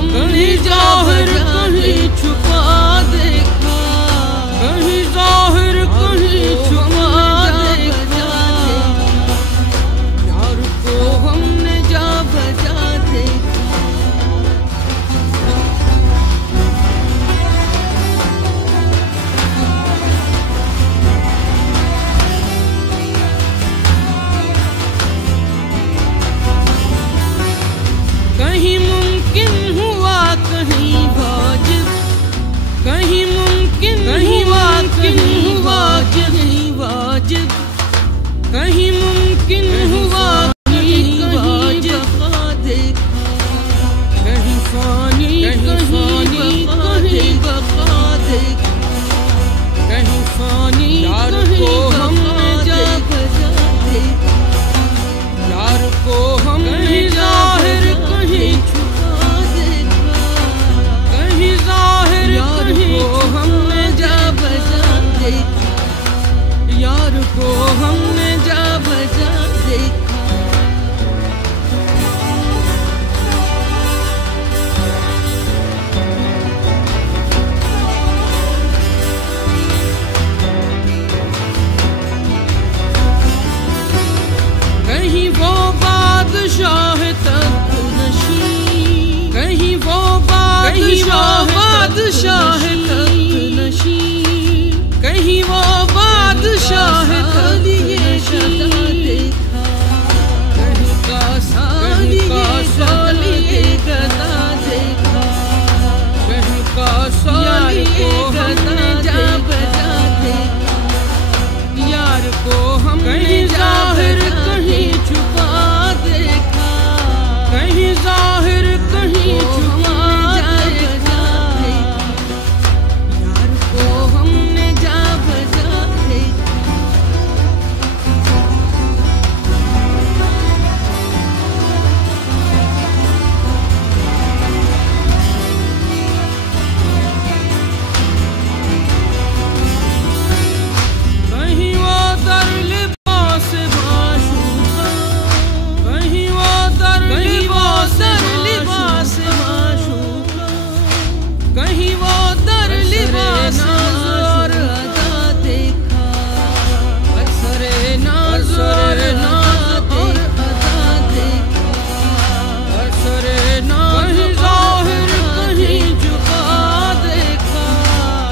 हमने जाहिर कहीं छुपा देखा, कहीं जाहिर कहीं छुपा देखा, यार को हमने जा बजा देखा। कहीं मुमकिन हुआ कहीं वाजिब, कहीं मुमकिन हुआ कहीं वाजिब, कहीं मुमकिन हुआ कहीं वाजिब देखा, कहीं फानी कहीं बका देखा, कहीं फानी यार को हमने जा बजा देखा, यार को हमने जाहिर कहीं छुपा देखा, कहीं जाहिर यार को हमने जा बजा देखा, यार को हमने जा बजा देखा। कहीं वो बादशाह तख्त नशीं, कहीं वो बादशाह तख्त नशीं, कहीं वो बादशाह तख्त नशीं देखा, कहीं का सालिए गदा देखा, कहीं का सालिए गदा जा बजा देखा, यार को हमने जाहिर कहीं छुपा देखा, कहीं जाहिर कहीं छुपा देखा, यार को हमने जा बजा देखा। कहीं वो दर लिबास माशूका, कहीं वो दर लिबास माशूका, कहीं वो दर लिबास और अदा देखा, असरे नाज़ और अदा देखा, असरे नाज़ जाहिर कहीं छुपा देखा,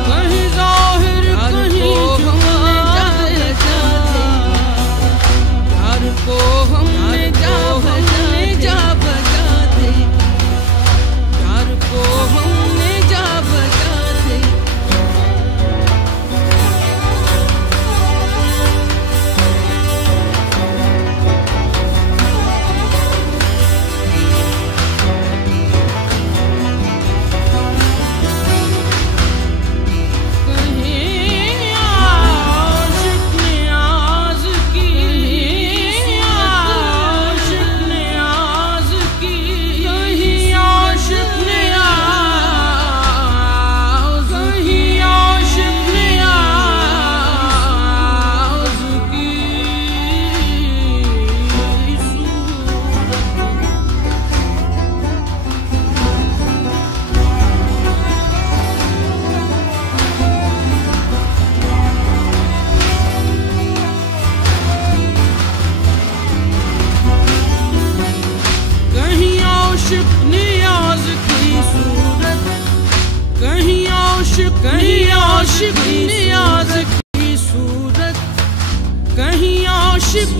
कहीं जाहिर कहीं छुपा देखा, यार को हमने जा बजा देखा, यार को हमने जा बजा देखा। कहीं आशिक ने आज़ की, आशिक ने आज़ की, कहीं आशिक ने आज़, कहीं आशिक ने आज़ की कहीं आशिक नियाज की सूरत, कहीं आशिक नियाज की सूरत, कहीं आशिक